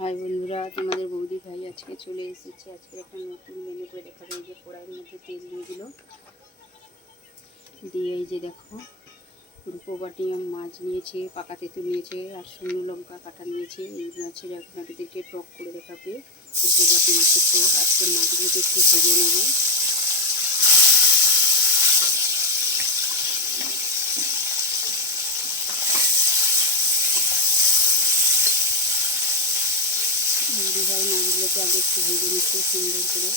High বন্ধুরা, তোমাদের বৌদি ভাই আজকে চলে এসেছে। আজকে একটা নতুন মেনু করে দেখাবো। এই যে কড়াইয়ের মধ্যে তেল দিয়ে দিল। দিয়ে এই যে দেখো, রূপো বাটি মাছ নিয়েছে, পাকা তেঁতু নিয়েছে, আর শুকনো লঙ্কা কাটা নিয়েছে। এই মাছের আপনাদেরকে টক করে দেখাবে। রূপো বাটি মাছের টক আজকে মাছগুলোকে একটু ভেজে নেবে বৌদি ভাই আগে একটু ভেজে নিচ্ছে সুন্দর করে।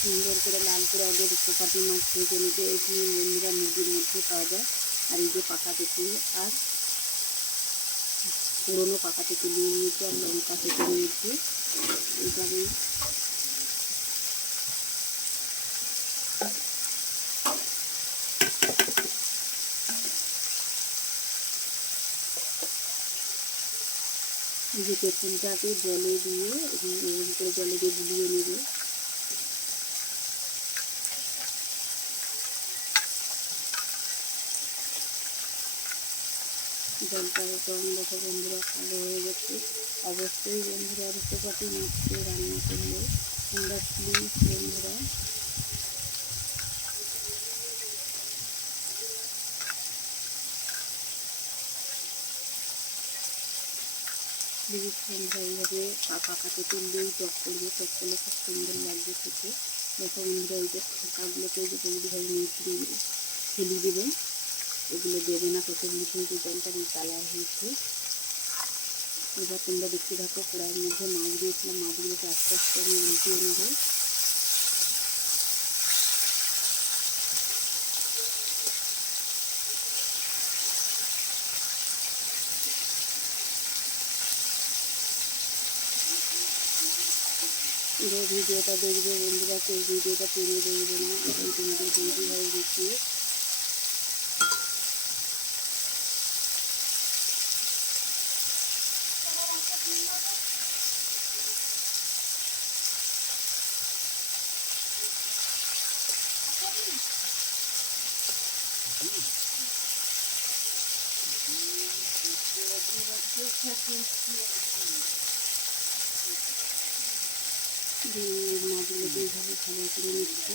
সুন্দর করে লাল করে আগে রূপপাটি মাছ ভেজে নেবে এগুলো বন্ধুরা মুরগির মধ্যে পাওয়া যায়। আর এই যে পাকা তেঁতুল আর পুরোনো পাকা তেঁতুল নিয়ে নিয়েছি, আর লঙ্কা তেঁতুল নিয়েছি। এইভাবে যে তেঁতুলটাকে জলে দিয়ে এরকম করে জলে দিয়ে গুলিয়ে নেবে। জলটা গরম দেখে বন্ধুরা কালো হয়ে গেছে। অবশ্যই বন্ধুরা রূপপাটি মাছকে রান্না করলে তোমরা প্লিজ বন্ধুরা প্লিজ বন্ধুরা এইভাবে পাকাতে তুললেই টক করবে টক করলে খুব সুন্দর লাগবে খেতে। দেখো বন্ধুরা, এই যে ফাঁকাগুলোকে এই যে এগুলো দেবে না তোকে মুখে ডিজাইনটা জলটা কালার হয়েছে। এবার তোমরা দেখতে থাকো, কড়াইয়ের মধ্যে মাছ দিয়েছিলাম, মাছগুলোকে আস্তে আস্তে আমি উল্টিয়ে নেব। ভিডিওটা দেখবে বন্ধুরা কেউ ভিডিওটা টেনে দেখবে না এটাই তোমাদের বৌদি ভাই দেখিয়ে। দিয়ে মাছগুলোকে এইভাবে ভালো করে নিচ্ছে।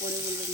পরে বলবেন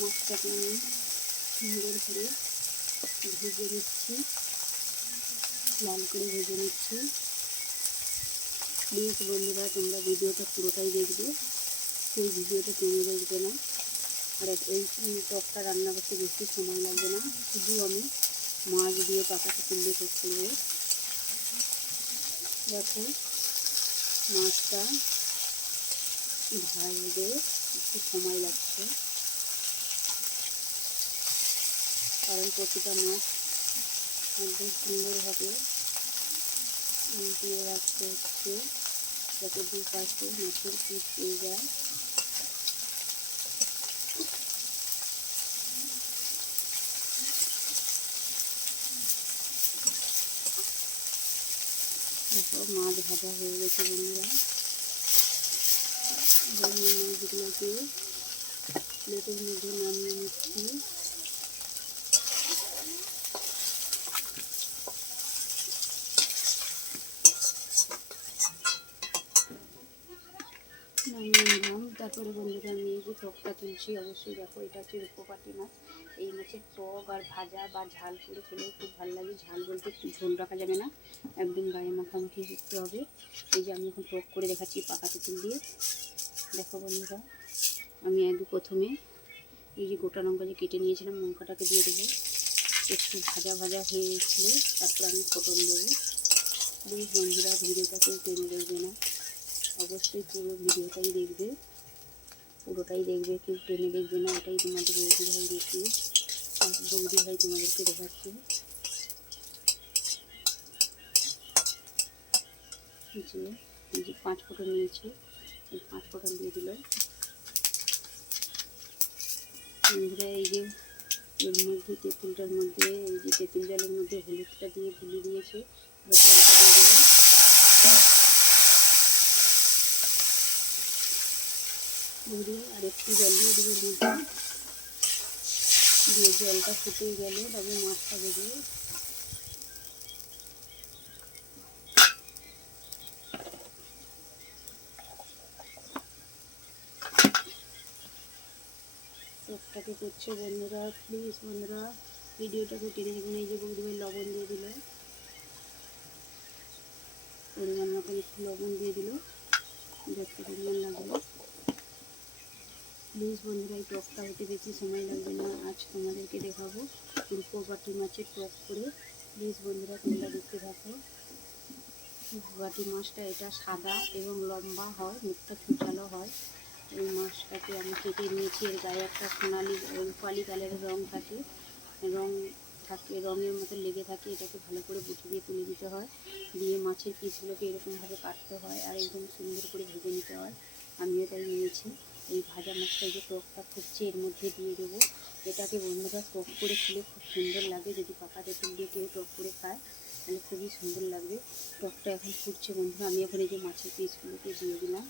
মাছটাকে আমি সুন্দর করে ভেজে নিচ্ছি, লাল করে ভেজে নিচ্ছি। প্লিজ বন্ধুরা, তোমরা ভিডিওটা পুরোটাই দেখবে, সেই ভিডিওটা টেনে দেখবে না। আর এই টকটা রান্না করতে বেশি সময় লাগবে না, শুধু আমি মাছ দিয়ে পাকাটা তুললে টক করব। দেখো, মাছটা ভাজতে একটু সময় লাগছে। কারণ প্রতিটা মাছ একদম সুন্দরভাবে উল্টিয়ে রাখতে হচ্ছে, যাতে দু পাশে মাছের পিস পেয়ে যায়। মাছ ভাজা হয়ে গেছে বন্ধুরা। আমি মাছগুলোকে প্লেটের মধ্যে নামিয়ে নিচ্ছি নামিয়ে তারপরে বন্ধুরা আমি এই যে টকটা তুলছি অবশ্যই দেখো এটা হচ্ছে রূপপাটি মাছ এই মাছের টক আর ভাজা বা ঝাল করে খেলেও খুব ভালো লাগে ঝাল বলতে একটু ঝোল রাখা যাবে না। একদম গায়ে মাখামাখি করতে হবে। এই যে আমি এখন টক করে দেখাচ্ছি পাকা তেঁতুল দিয়ে। দেখো বন্ধুরা, আমি একদম প্রথমে এই যে গোটা লঙ্কা যে কেটে নিয়েছিলাম, লঙ্কাটাকে দিয়ে দেবো। একটু ভাজা ভাজা হয়ে গেছিল তারপর আমি ফোটন দেবো। প্লিজ বন্ধুরা ভিডিওটা কেউ টেনে দেখবে না। অবশ্যই পুরো ভিডিওটাই দেখবে। পুরোটাই দেখবে, কেউ টেনে দেখবে না, এটাই তোমাদের বৌদি ভাই দেখি বৌদি ভাই তোমাদেরকে দেখাচ্ছে। যে পাঁচ ফোটন নিয়েছে। পাঁচ ফোটন দিয়ে দিল। বন্ধুরা, এই যে এর মধ্যে তেঁতুলটার মধ্যে, এই যে তেঁতুল জলের মধ্যে হলুদটা দিয়ে গুলি দিয়েছে জলটা দিয়ে দিল দিয়ে আর একটু জল দিয়ে দেবে মধ্যে। দিয়ে জলটা ফুটে গেলে তবে মাছটা দেবে টকটাকে করছে বন্ধুরা প্লিজ বন্ধুরা ভিডিওটাকে টেনে দেখবেন এই যে বৌদিভাই লবণ দিয়ে দিল। পরিমাণ মতন একটু লবণ দিয়ে দিল যতটা পরিমাণ লাগল। প্লিজ বন্ধুরা, এই টকটা হতে বেশি সময় লাগবে না, আজ তোমাদেরকে দেখাবো রূপো বাটি মাছের টক করে। প্লিজ বন্ধুরা, তোমরা দেখতে থাকো। বাটি মাছটা এটা সাদা এবং লম্বা হয়, মুখটা ছুটালো হয়। এই মাছটাকে আমি কেটে নিয়েছি। এর গায়ে একটা সোনালি রূপালি কালারের রং থাকে। রং থাকে, রঙের মতো লেগে থাকে। এটাকে ভালো করে বুটি দিয়ে তুলে দিতে হয়। দিয়ে মাছের পিসগুলোকে এরকমভাবে কাটতে হয় আর একদম সুন্দর করে ভেজে নিতে হয়। আমিও তাই নিয়েছি। এই ভাজা মাছটা যে টকটা ফুটছে, এর মধ্যে দিয়ে দেবো। এটাকে বন্ধুরা টক করে খেলে খুব সুন্দর লাগে। যদি পাকা তেঁতুল দিয়ে কেউ টক করে খায়, তাহলে খুবই সুন্দর লাগবে। টকটা এখন ফুটছে বন্ধুরা। আমি এখন এই যে মাছের পিসগুলোকে দিয়ে দিলাম।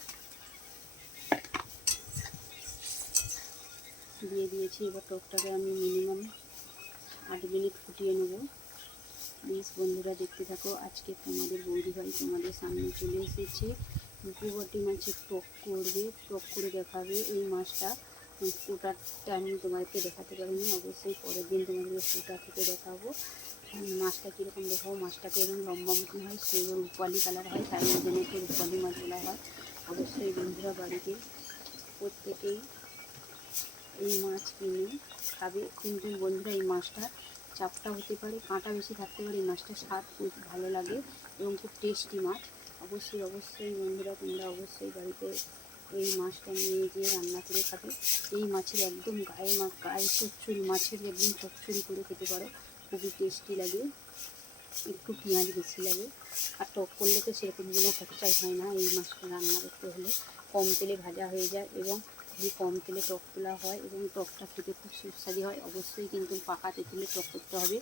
দিয়ে দিয়েছি, এবার টকটাকে আমি মিনিমাম আট মিনিট ফুটিয়ে নেব। প্লিজ বন্ধুরা, দেখতে থাকো, আজকে তোমাদের বৌদি ভাই তোমাদের সামনে চলে এসেছে। রূপবতী মাছের টক করবে টক করে দেখাবে এই মাছটা। কোটাটা আমি তোমাদেরকে দেখাতে পারিনি, অবশ্যই পরের দিন তোমাদেরকে কোটা থেকে দেখাবো। মাছটা কীরকম দেখাবো মাছটাকে এরকম লম্বা মতন হয় সেগুলো রূপালি কালার হয়, তাই জন্য রূপালি মাছ বলা হয়। অবশ্যই বন্ধুরা বাড়িতে প্রত্যেকেই এই মাছ কিনে খাবে। কিন্তু বন্ধুরা, এই মাছটা চাপটা হতে পারে, কাঁটা বেশি থাকতে পারে, এই মাছটা স্বাদ খুব ভালো লাগে এবং খুব টেস্টি মাছ। অবশ্যই অবশ্যই বন্ধুরা, তোমরা অবশ্যই বাড়িতে এই মাছটা নিয়ে গিয়ে রান্না করে খাবে। এই মাছের একদম গায়ে মা, গায়ে চচ্চড়ি, মাছের একদম চচ্চড়ি করে খেতে পারো। খুবই টেস্টি লাগে, একটু পেঁয়াজ বেশি লাগে। আর টক করলে তো সেরকম কোনো খরচাই হয় না এই মাছটা রান্না করতে হলে। কম তেলে ভাজা হয়ে যায় এবং খুবই কম তেলে টক তোলা হয় এবং টকটা খেতে খুব সুস্বাদু হয়। অবশ্যই কিন্তু পাকা তেঁতুলে টক করতে হবে।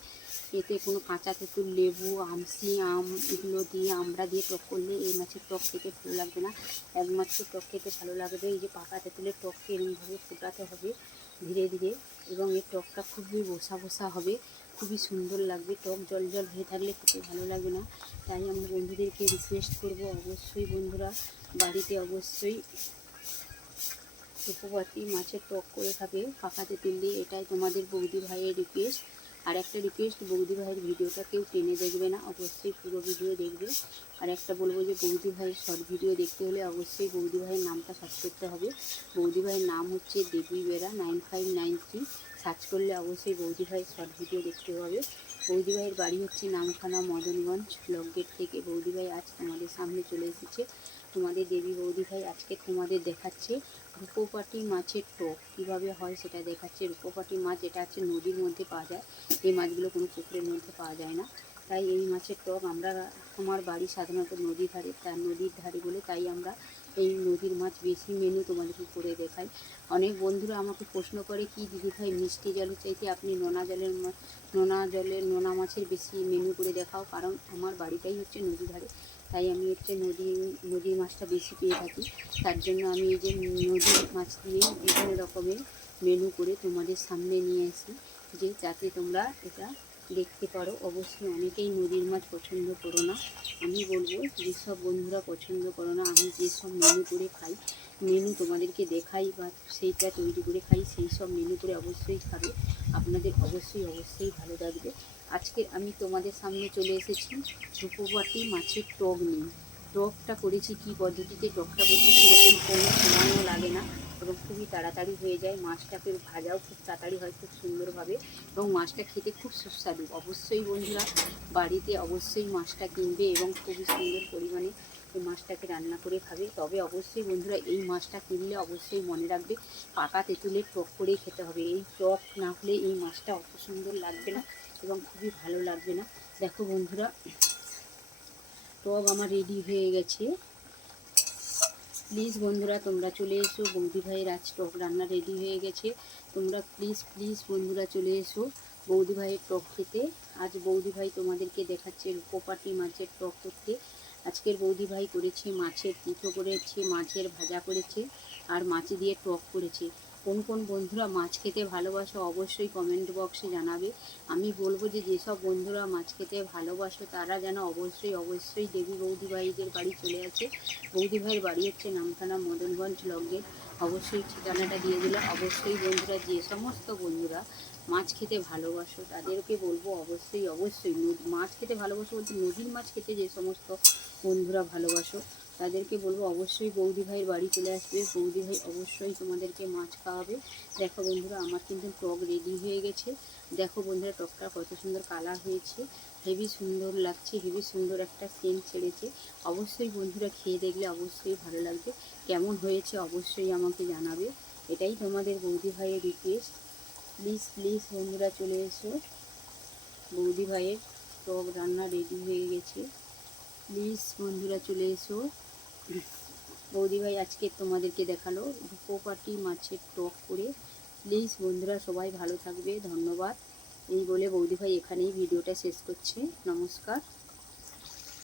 এতে কোনো কাঁচা তেঁতুল, লেবু, আমসি, আম এগুলো দিয়ে, আমরা দিয়ে টক করলে এই মাছের টক খেতে ভালো লাগবে না। একমাত্র টক খেতে ভালো লাগবে এই যে পাকা তেঁতুলের টককে এরকমভাবে ফোটাতে হবে ধীরে ধীরে এবং এই টকটা খুবই বসা বসা হবে। খুবই সুন্দর লাগবে। টক জল জল হয়ে থাকলে খেতে ভালো লাগবে না। তাই আমি বন্ধুদেরকে রিকোয়েস্ট করব। অবশ্যই বন্ধুরা বাড়িতে অবশ্যই রূপবতী মাছের টক করে খাবে পাকা তেঁতুল দিয়ে এটাই তোমাদের বৌদি ভাইয়ের রিকোয়েস্ট আর একটা রিকোয়েস্ট বৌদি ভাইয়ের ভিডিওটা কেউ টেনে দেখবে না, অবশ্যই পুরো ভিডিও দেখবে। আর একটা বলব যে, বৌদি ভাইয়ের শর্ট ভিডিও দেখতে হলে অবশ্যই বৌদি ভাইয়ের নামটা সার্চ করতে হবে। বৌদি ভাইয়ের নাম হচ্ছে Debi Bera nine five nine three search করলে অবশ্যই বৌদি ভাইয়ের শর্ট ভিডিও দেখতে হবে। বৌদি ভাইয়ের বাড়ি হচ্ছে নামখানা মদনগঞ্জ, ব্লক গেট থেকে। বৌদি ভাই আজ তোমাদের সামনে চলে এসেছে। তোমাদের দেবী বৌদি ভাই আজকে তোমাদের দেখাচ্ছে রূপোপাটি মাছের টক কীভাবে হয় সেটা দেখাচ্ছে। রূপোপাটি মাছ এটা হচ্ছে নদীর মধ্যে পাওয়া যায়। এই মাছগুলো কোনো পুকুরের মধ্যে পাওয়া যায় না। তাই এই মাছের টক আমরা আমার বাড়ি সাধারণত নদীর ধারে, তার নদীর ধারে বলে তাই আমরা এই নদীর মাছ বেশি মেনু তোমাদেরকে করে দেখাই। অনেক বন্ধুরা আমাকে প্রশ্ন করে, কি দিদি ভাই, মিষ্টি জলের চাইতে আপনি নোনা জলের নোনা জলের, নোনা মাছের বেশি মেনু করে দেখাও? কারণ আমার বাড়িটাই হচ্ছে নদী ধারে। তাই আমি হচ্ছে নদী নদীর মাছটা বেশি পেয়ে থাকি। তার জন্য আমি এই যে নদীর মাছ দিয়েই বিভিন্ন রকমের মেনু করে তোমাদের সামনে নিয়ে আসি, যে যাতে তোমরা এটা দেখতে পারো। অবশ্যই অনেকেই নদীর মাছ পছন্দ করো না। আমি বলব, যেসব বন্ধুরা পছন্দ করো না, আমি যেসব মেনু করে খাই মেনু তোমাদেরকে দেখাই বা সেইটা তৈরি করে খাই সেই সব মেনু করে অবশ্যই খাবে। আপনাদের অবশ্যই অবশ্যই ভালো লাগবে। আজকে আমি তোমাদের সামনে চলে এসেছি রূপবাটি মাছের টক নিয়ে। টকটা করেছি কি পদ্ধতিতে? টকটা করতে সেরকম কোনো সময়ও লাগে না এবং খুবই তাড়াতাড়ি হয়ে যায়। মাছটাকে ভাজাও খুব তাড়াতাড়ি হয়, খুব সুন্দরভাবে এবং মাছটা খেতে খুব সুস্বাদু। অবশ্যই বন্ধুরা বাড়িতে অবশ্যই মাছটা কিনবে এবং খুবই সুন্দর পরিমাণে এই মাছটাকে রান্না করে খাবে, তবে অবশ্যই বন্ধুরা এই মাছটা কিনলে অবশ্যই মনে রাখবে, পাকা তেঁতুলের টক করেই খেতে হবে। এই টক না হলে এই মাছটা অত সুন্দর লাগবে না এবং খুবই ভালো লাগবে না। দেখো বন্ধুরা, টক আমার রেডি হয়ে গেছে। প্লিজ বন্ধুরা, তোমরা চলে এসো। বৌদি ভাইয়ের আজ টক রান্না রেডি হয়ে গেছে। তোমরা প্লিজ প্লিজ বন্ধুরা চলে এসো বৌদি ভাইয়ের টক খেতে। আজ বৌদি ভাই তোমাদেরকে দেখাচ্ছে রূপোপাটি মাছের টক করতে। আজকের বৌদি ভাই করেছে মাছের পিঠো করেছে, মাছের ভাজা করেছে আর মাছ দিয়ে টক করেছে। কোন কোন বন্ধুরা মাছ খেতে ভালোবাসো অবশ্যই কমেন্ট বক্সে জানাবে। আমি বলব যে যেসব বন্ধুরা মাছ খেতে ভালোবাসো তারা যেন অবশ্যই অবশ্যই দেবী বৌদি ভাইদের বাড়ি চলে আসে। বৌদি ভাইয়ের বাড়ি হচ্ছে নামখানা মদনগঞ্জ লগের অবশ্যই ঠিকানাটা দিয়ে দিলে অবশ্যই বন্ধুরা যে সমস্ত বন্ধুরা মাছ খেতে ভালোবাসো, তাদেরকে বলব অবশ্যই অবশ্যই মাছ খেতে ভালোবাসো বলতে নদীর মাছ খেতে যে সমস্ত বন্ধুরা ভালোবাসো, তাদেরকে বলব অবশ্যই বৌদি ভাইয়ের বাড়ি চলে আসবে, বৌদি ভাই অবশ্যই তোমাদেরকে মাছ খাওয়াবে। দেখো বন্ধুরা, আমার কিন্তু টক রেডি হয়ে গেছে। দেখো বন্ধুরা, টকটা কত সুন্দর কালার হয়েছে। হেভি সুন্দর লাগছে, হেভি সুন্দর একটা সেন্ট ছেড়েছে। অবশ্যই বন্ধুরা খেয়ে দেখলে অবশ্যই ভালো লাগবে। কেমন হয়েছে অবশ্যই আমাকে জানাবে। এটাই তোমাদের বৌদি ভাইয়ের রিকোয়েস্ট প্লিজ প্লিজ বন্ধুরা চলে এসো। বৌদি ভাইয়ের টক রান্না রেডি হয়ে গেছে। প্লিজ বন্ধুরা চলে এসো। বৌদি ভাই আজকে তোমাদেরকে দেখাল রূপোপাটি মাছের টক করে। প্লিজ বন্ধুরা সবাই ভালো থাকবে, ধন্যবাদ। এই বলে বৌদি ভাই এখানেই ভিডিওটা শেষ করছে। নমস্কার।